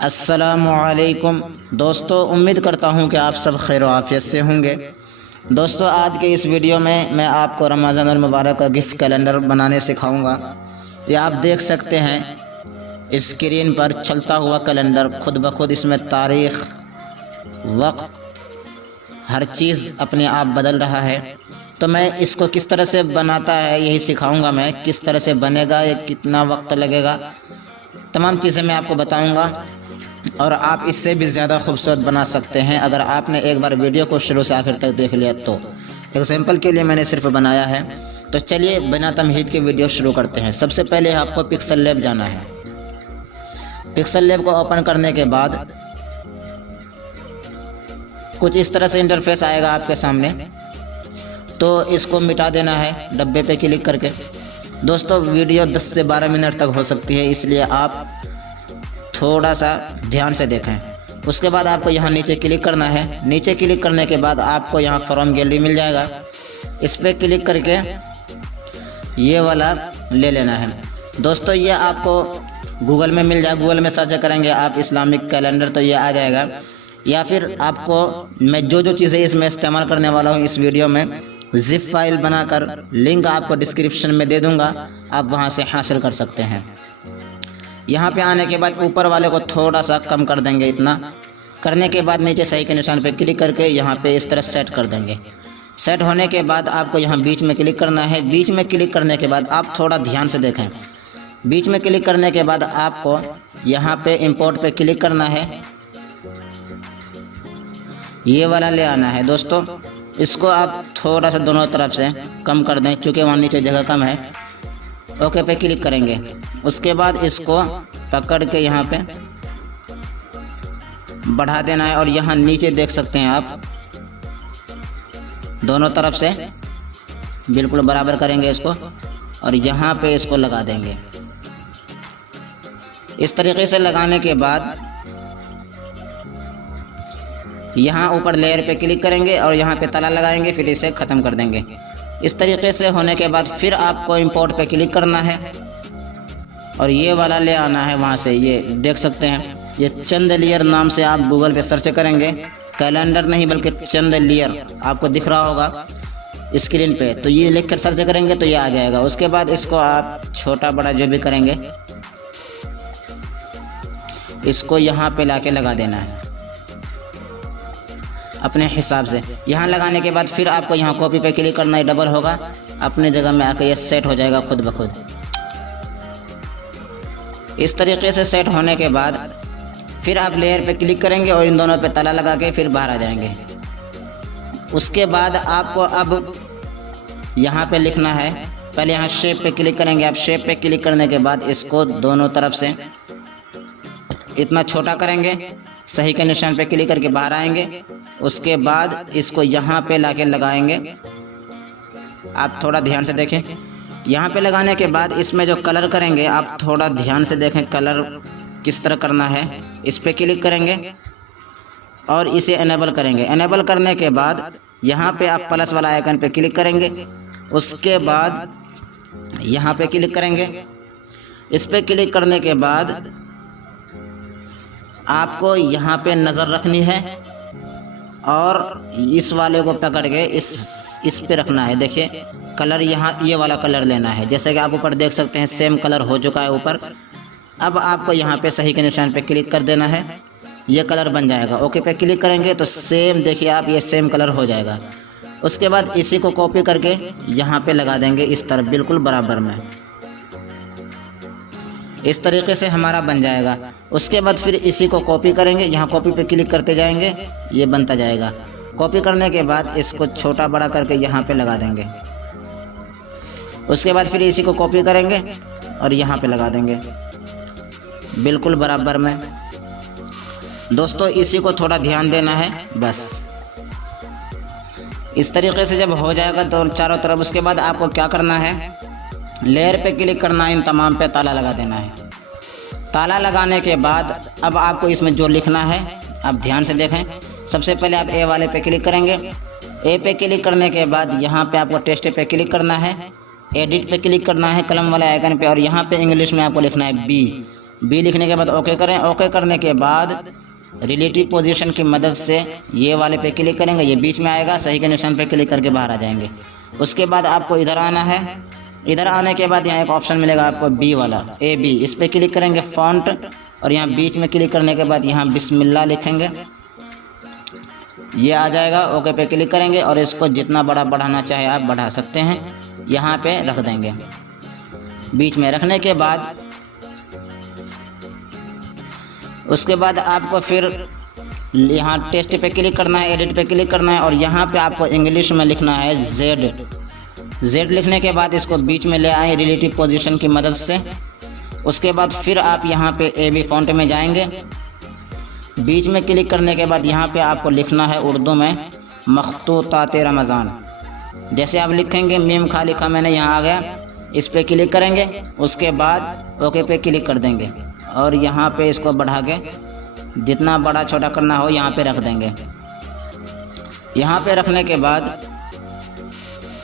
अस्सलामुअलैकुम दोस्तों, उम्मीद करता हूँ कि आप सब खैर आफियत से होंगे। दोस्तों, आज के इस वीडियो में मैं आपको रमज़ान अल मुबारक का गिफ्ट कैलेंडर बनाने सिखाऊंगा। ये आप देख सकते हैं स्क्रीन पर चलता हुआ कैलेंडर खुद ब खुद इसमें तारीख़, वक्त, हर चीज़ अपने आप बदल रहा है। तो मैं इसको किस तरह से बनाता है यही सिखाऊंगा। मैं किस तरह से बनेगा, ये कितना वक्त लगेगा, तमाम चीज़ें मैं आपको बताऊंगा और आप इससे भी ज़्यादा खूबसूरत बना सकते हैं अगर आपने एक बार वीडियो को शुरू से आखिर तक देख लिया तो। एग्जाम्पल के लिए मैंने सिर्फ बनाया है। तो चलिए बिना तमहीद के वीडियो शुरू करते हैं। सबसे पहले आपको पिक्सल लैब जाना है। पिक्सल लैब को ओपन करने के बाद कुछ इस तरह से इंटरफेस आएगा आपके सामने। तो इसको मिटा देना है डब्बे पे क्लिक करके। दोस्तों, वीडियो 10 से 12 मिनट तक हो सकती है, इसलिए आप थोड़ा सा ध्यान से देखें। उसके बाद आपको यहाँ नीचे क्लिक करना है। नीचे क्लिक करने के बाद आपको यहाँ फ्रॉम गैलरी मिल जाएगा। इस पर क्लिक करके ये वाला ले लेना है। दोस्तों, ये आपको गूगल में मिल जाए। गूगल में सर्च करेंगे आप इस्लामिक कैलेंडर तो ये आ जाएगा। या फिर आपको मैं जो चीज़ें इसमें इस्तेमाल करने वाला हूँ इस वीडियो में जिप फाइल बनाकर लिंक आपको डिस्क्रिप्शन में दे दूंगा, आप वहां से हासिल कर सकते हैं। यहाँ पे आने के बाद ऊपर वाले को थोड़ा सा कम कर देंगे। इतना करने के बाद नीचे सही के निशान पे क्लिक करके यहाँ पे इस तरह सेट कर देंगे। सेट होने के बाद आपको यहाँ बीच में क्लिक करना है। बीच में क्लिक करने के बाद आप थोड़ा ध्यान से देखें। बीच में क्लिक करने के बाद आपको यहाँ पे इम्पोर्ट पे क्लिक करना है। ये वाला ले आना है। दोस्तों, इसको आप थोड़ा सा दोनों तरफ से कम कर दें, चूँकि वहाँ नीचे जगह कम है। ओके पे क्लिक करेंगे। उसके बाद इसको पकड़ के यहाँ पे बढ़ा देना है और यहाँ नीचे देख सकते हैं आप दोनों तरफ से बिल्कुल बराबर करेंगे इसको और यहाँ पे इसको लगा देंगे। इस तरीके से लगाने के बाद यहाँ ऊपर लेयर पे क्लिक करेंगे और यहाँ पे ताला लगाएंगे, फिर इसे ख़त्म कर देंगे। इस तरीके से होने के बाद फिर आपको इंपोर्ट पे क्लिक करना है और ये वाला ले आना है वहाँ से। ये देख सकते हैं, ये चंदेलियर नाम से आप गूगल पे सर्च करेंगे। कैलेंडर नहीं बल्कि चंदेलियर आपको दिख रहा होगा स्क्रीन पे। तो ये लिख कर सर्च करेंगे तो ये आ जाएगा। उसके बाद इसको आप छोटा बड़ा जो भी करेंगे इसको यहाँ पे लाके लगा देना है अपने हिसाब से। यहाँ लगाने के बाद फिर आपको यहाँ कॉपी पे क्लिक करना है, डबल होगा, अपने जगह में आके ये सेट हो जाएगा खुद ब खुद। इस तरीके से सेट होने के बाद फिर आप लेयर पे क्लिक करेंगे और इन दोनों पे ताला लगा के फिर बाहर आ जाएंगे। उसके बाद आपको अब यहाँ पे लिखना है, पहले यहाँ शेप पे क्लिक करेंगे। आप शेप पे क्लिक करने के बाद इसको दोनों तरफ से इतना छोटा करेंगे, सही के निशान पे क्लिक करके बाहर आएंगे। उसके बाद इसको यहाँ पे लाके लगाएंगे। आप थोड़ा ध्यान से देखें। यहाँ पे लगाने के बाद इसमें जो कलर करेंगे आप थोड़ा ध्यान से देखें कलर किस तरह करना है। इस पे क्लिक करेंगे और इसे एनेबल करेंगे। एनेबल करने के बाद यहाँ पे आप प्लस वाला आइकन पे क्लिक करेंगे। उसके बाद यहाँ पे क्लिक करेंगे। इस पे क्लिक करने के बाद आपको यहाँ पे नज़र रखनी है और इस वाले को पकड़ के इस पे रखना है। देखिए कलर यहाँ ये वाला कलर लेना है। जैसे कि आप ऊपर देख सकते हैं सेम कलर हो चुका है ऊपर। अब आपको यहाँ पे सही के निशान पे क्लिक कर देना है, ये कलर बन जाएगा। ओके पे क्लिक करेंगे तो सेम देखिए आप ये सेम कलर हो जाएगा। उसके बाद इसी को कॉपी करके यहाँ पे लगा देंगे इस तरफ बिल्कुल बराबर में। इस तरीके से हमारा बन जाएगा। उसके बाद फिर इसी को कॉपी करेंगे, यहाँ कॉपी पे क्लिक करते जाएंगे, ये बनता जाएगा। कॉपी करने के बाद इसको छोटा बड़ा करके यहाँ पे लगा देंगे। उसके बाद फिर इसी को कॉपी करेंगे और यहाँ पे लगा देंगे बिल्कुल बराबर में। दोस्तों, इसी को थोड़ा ध्यान देना है बस। इस तरीके से जब हो जाएगा तो चारों तरफ, उसके बाद आपको क्या करना है, लेयर पे क्लिक करना है, इन तमाम पे ताला लगा देना है। ताला लगाने के बाद अब आपको इसमें जो लिखना है आप ध्यान से देखें। सबसे पहले आप ए वाले पे क्लिक करेंगे। ए पे क्लिक करने के बाद यहाँ पे आपको टेस्ट पे क्लिक करना है। एडिट पे क्लिक करना है कलम वाले आइकन पे और यहाँ पे इंग्लिश में आपको लिखना है बी। बी लिखने के बाद ओके करें। ओके करने के बाद रिलेटिव पोजीशन की मदद से ये वाले पे क्लिक करेंगे, ये बीच में आएगा, सही के निशान पे क्लिक करके बाहर आ जाएंगे। उसके बाद आपको इधर आना है। इधर आने के बाद यहाँ एक ऑप्शन मिलेगा आपको बी वाला, ए बी, इस पर क्लिक करेंगे फॉन्ट, और यहाँ बीच में क्लिक करने के बाद यहाँ बिस्मिल्लाह लिखेंगे, ये आ जाएगा। ओके पे क्लिक करेंगे और इसको जितना बड़ा बढ़ाना चाहे आप बढ़ा सकते हैं, यहाँ पे रख देंगे। बीच में रखने के बाद उसके बाद आपको फिर यहाँ टेस्ट पे क्लिक करना है, एडिट पे क्लिक करना है, और यहाँ पे आपको इंग्लिश में लिखना है जेड लिखने के बाद इसको बीच में ले आए रिलेटिव पोजीशन की मदद से। उसके बाद फिर आप यहाँ पे ए बी फॉन्ट में जाएंगे। बीच में क्लिक करने के बाद यहाँ पे आपको लिखना है उर्दू में मखतूतात रमज़ान। जैसे आप लिखेंगे मीम खा लिखा मैंने, यहाँ आ गया, इस पर क्लिक करेंगे। उसके बाद ओके पे क्लिक कर देंगे और यहाँ पे इसको बढ़ा के जितना बड़ा छोटा करना हो यहाँ पे रख देंगे। यहाँ पे रखने के बाद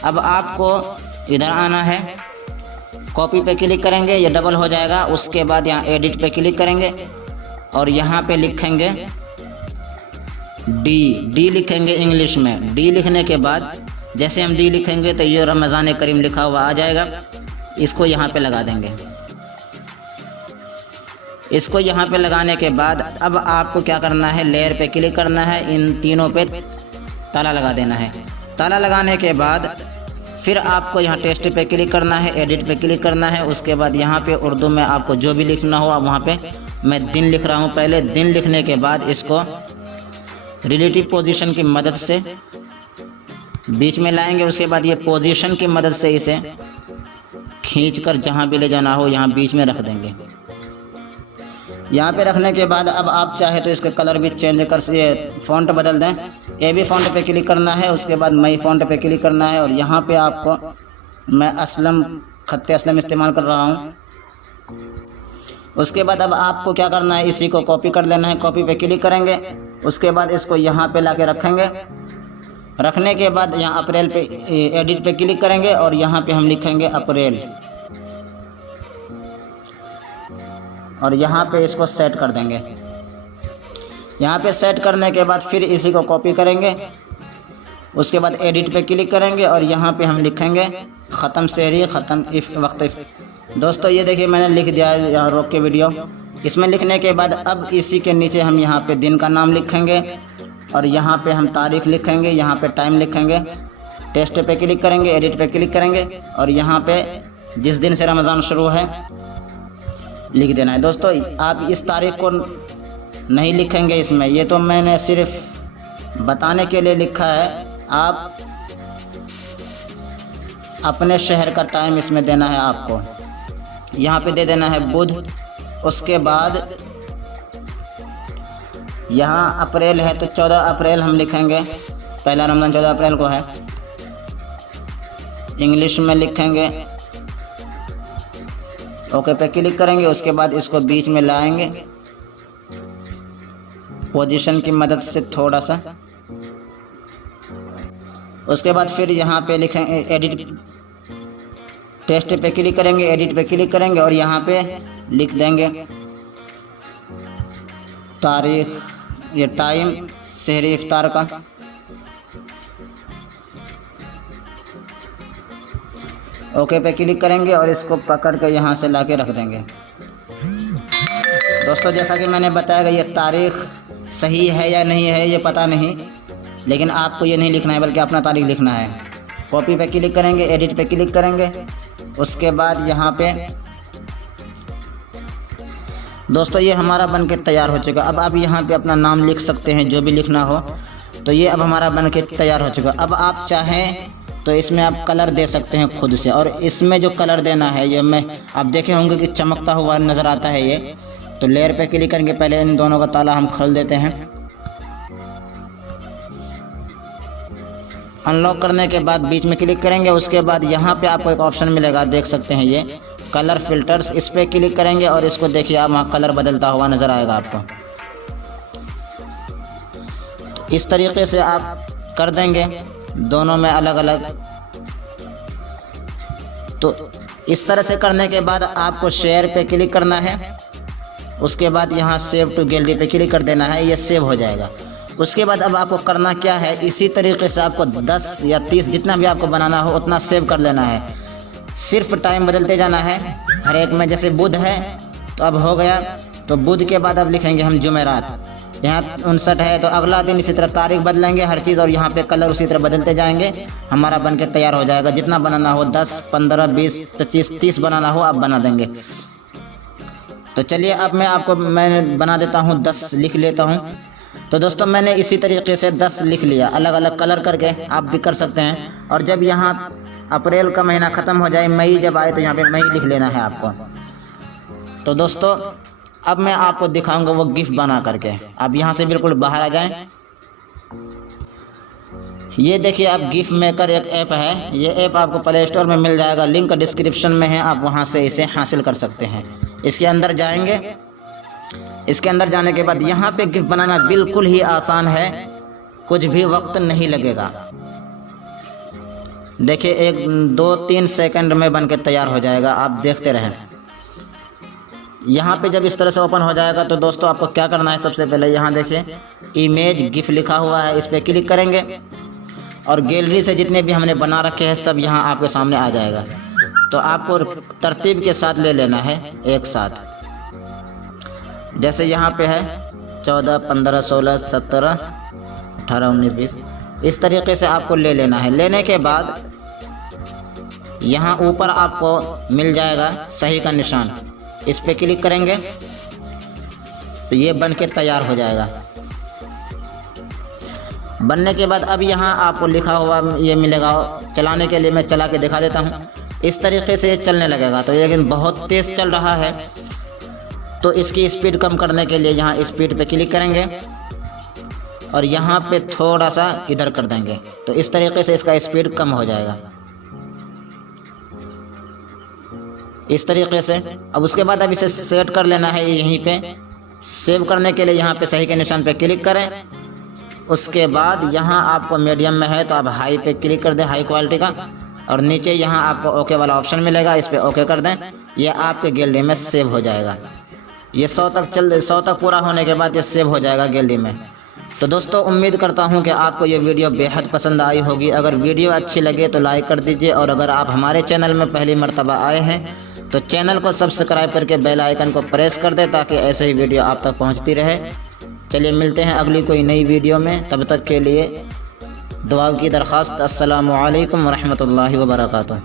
अब आपको इधर आना है, कॉपी पे क्लिक करेंगे, ये डबल हो जाएगा। उसके बाद यहाँ एडिट पे क्लिक करेंगे और यहाँ पे लिखेंगे डी लिखेंगे इंग्लिश में। डी लिखने के बाद जैसे हम डी लिखेंगे तो ये रमज़ान करीम लिखा हुआ आ जाएगा। इसको यहाँ पे लगा देंगे। इसको यहाँ पे लगाने के बाद अब आपको क्या करना है, लेयर पे क्लिक करना है, इन तीनों पे ताला लगा देना है। ताला लगाने के बाद फिर आपको यहाँ टेस्ट पे क्लिक करना है, एडिट पे क्लिक करना है। उसके बाद यहाँ पे उर्दू में आपको जो भी लिखना हो, अब वहाँ पे मैं दिन लिख रहा हूँ। पहले दिन लिखने के बाद इसको रिलेटिव पोजीशन की मदद से बीच में लाएंगे। उसके बाद ये पोजीशन की मदद से इसे खींचकर जहाँ भी ले जाना हो यहाँ बीच में रख देंगे। यहाँ पे रखने के बाद अब आप चाहे तो इसका कलर भी चेंज कर से फ़ॉन्ट बदल दें। ए बी फ़ॉन्ट पे क्लिक करना है, उसके बाद मई फ़ॉन्ट पे क्लिक करना है, और यहाँ पे आपको मैं असलम खत्ते असलम इस्तेमाल कर रहा हूँ। उसके बाद अब आपको क्या करना है, इसी को कॉपी कर लेना है। कॉपी पे क्लिक करेंगे, उसके बाद इसको यहाँ पे ला के रखेंगे। रखने के बाद यहाँ अप्रैल पे एडिट पे क्लिक करेंगे और यहाँ पे हम लिखेंगे अप्रैल, और यहाँ पे इसको सेट कर देंगे। यहाँ पे सेट करने के बाद फिर इसी को कॉपी करेंगे। उसके बाद एडिट पे क्लिक करेंगे और यहाँ पे हम लिखेंगे ख़त्म शहरी ख़त्म वक्त। दोस्तों ये देखिए मैंने लिख दिया है यहाँ रोक के वीडियो। इसमें लिखने के बाद अब इसी के नीचे हम यहाँ पे दिन का नाम लिखेंगे और यहाँ पे हम तारीख़ लिखेंगे, यहाँ पे टाइम लिखेंगे। टेस्ट पे क्लिक करेंगे, एडिट पे क्लिक करेंगे और यहाँ पे जिस दिन से रमज़ान शुरू है लिख देना है। दोस्तों आप इस तारीख को नहीं लिखेंगे इसमें, ये तो मैंने सिर्फ बताने के लिए लिखा है। आप अपने शहर का टाइम इसमें देना है आपको। यहाँ पे दे देना है बुध। उसके बाद यहाँ अप्रैल है तो 14 अप्रैल हम लिखेंगे, पहला रमज़ान 14 अप्रैल को है। इंग्लिश में लिखेंगे, ओके पे क्लिक करेंगे। उसके बाद इसको बीच में लाएंगे पोजीशन की मदद से थोड़ा सा। उसके बाद फिर यहाँ पे लिखेंगे एडिट, टेस्ट पे क्लिक करेंगे, एडिट पे क्लिक करेंगे और यहाँ पे लिख देंगे तारीख, ये टाइम सहरी इफ्तार का। ओके पे क्लिक करेंगे और इसको पकड़ के यहाँ से ला के रख देंगे। दोस्तों जैसा कि मैंने बताया कि ये तारीख़ सही है या नहीं है ये पता नहीं, लेकिन आपको ये नहीं लिखना है बल्कि अपना तारीख़ लिखना है। कॉपी पे क्लिक करेंगे, एडिट पे क्लिक करेंगे। उसके बाद यहाँ पे दोस्तों ये हमारा बन के तैयार हो चुका। अब आप यहाँ पे अपना नाम लिख सकते हैं जो भी लिखना हो। तो ये अब हमारा बन के तैयार हो चुका। अब आप चाहें तो इसमें आप कलर दे सकते हैं खुद से, और इसमें जो कलर देना है ये मैं आप देखे होंगे कि चमकता हुआ नज़र आता है ये। तो लेयर पे क्लिक करेंगे, पहले इन दोनों का ताला हम खोल देते हैं। अनलॉक करने के बाद बीच में क्लिक करेंगे। उसके बाद यहाँ पे आपको एक ऑप्शन मिलेगा, देख सकते हैं ये कलर फिल्टर्स, इस पर क्लिक करेंगे और इसको देखिए आप वहाँ कलर बदलता हुआ नज़र आएगा आपको। तो इस तरीके से आप कर देंगे दोनों में अलग अलग। तो इस तरह से करने के बाद आपको शेयर पे क्लिक करना है। उसके बाद यहाँ सेव टू गैलरी पे क्लिक कर देना है, ये सेव हो जाएगा। उसके बाद अब आपको करना क्या है, इसी तरीके से आपको 10 या 30 जितना भी आपको बनाना हो उतना सेव कर लेना है। सिर्फ टाइम बदलते जाना है हर एक में। जैसे बुध है तो अब हो गया, तो बुध के बाद अब लिखेंगे हम जुमेरात। यहाँ 59 है तो अगला दिन इसी तरह तारीख बदलेंगे हर चीज़, और यहाँ पे कलर उसी तरह बदलते जाएंगे। हमारा बन के तैयार हो जाएगा। जितना बनाना हो 10, 15, 20, 25, 30 बनाना हो आप बना देंगे। तो चलिए अब मैं बना देता हूँ, 10 लिख लेता हूँ। तो दोस्तों मैंने इसी तरीके से 10 लिख लिया, अलग अलग कलर करके आप भी कर सकते हैं। और जब यहाँ अप्रैल का महीना ख़त्म हो जाए, मई जब आए, तो यहाँ पे मई लिख लेना है आपको। तो दोस्तों अब मैं आपको दिखाऊंगा वो गिफ बना करके। आप यहाँ से बिल्कुल बाहर आ जाएं। ये देखिए आप गिफ मेकर एक ऐप है, ये ऐप आपको प्ले स्टोर में मिल जाएगा, लिंक डिस्क्रिप्शन में है, आप वहाँ से इसे हासिल कर सकते हैं। इसके अंदर जाएंगे, इसके अंदर जाने के बाद यहाँ पे गिफ्ट बनाना बिल्कुल ही आसान है, कुछ भी वक्त नहीं लगेगा। देखिए 1, 2, 3 सेकंड में बन के तैयार हो जाएगा, आप देखते रहें। यहाँ पे जब इस तरह से ओपन हो जाएगा तो दोस्तों आपको क्या करना है, सबसे पहले यहाँ देखिए इमेज गिफ लिखा हुआ है, इस पर क्लिक करेंगे और गैलरी से जितने भी हमने बना रखे हैं सब यहाँ आपके सामने आ जाएगा। तो आपको तरतीब के साथ ले लेना है एक साथ। जैसे यहाँ पे है 14, 15, 16, 17, 18, 19, 20, इस तरीके से आपको ले लेना है। लेने के बाद यहाँ ऊपर आपको मिल जाएगा सही का निशान, इस पे क्लिक करेंगे तो ये बन के तैयार हो जाएगा। बनने के बाद अब यहाँ आपको लिखा हुआ ये मिलेगा, चलाने के लिए मैं चला के दिखा देता हूँ। इस तरीके से ये चलने लगेगा। तो लेकिन बहुत तेज़ चल रहा है, तो इसकी स्पीड कम करने के लिए यहाँ स्पीड पे क्लिक करेंगे और यहाँ पे थोड़ा सा इधर कर देंगे, तो इस तरीके से इसका स्पीड कम हो जाएगा, इस तरीके से। अब उसके बाद अब इसे सेट कर लेना है यहीं पे। सेव करने के लिए यहाँ पे सही के निशान पे क्लिक करें। उसके बाद यहाँ आपको मीडियम में है तो आप हाई पे क्लिक कर दें, हाई क्वालिटी का, और नीचे यहाँ आपको ओके वाला ऑप्शन मिलेगा, इस पर ओके कर दें। ये आपके गैलरी में सेव हो जाएगा। ये 100 तक पूरा होने के बाद ये सेव हो जाएगा गैलरी में। तो दोस्तों उम्मीद करता हूँ कि आपको ये वीडियो बेहद पसंद आई होगी। अगर वीडियो अच्छी लगे तो लाइक कर दीजिए, और अगर आप हमारे चैनल में पहली मर्तबा आए हैं तो चैनल को सब्सक्राइब करके बेल आइकन को प्रेस कर दें, ताकि ऐसे ही वीडियो आप तक पहुँचती रहे। चलिए मिलते हैं अगली कोई नई वीडियो में, तब तक के लिए दुआ की दरख्वास्त। अस्सलामु अलैकुम व रहमतुल्लाहि व बरकातुहू।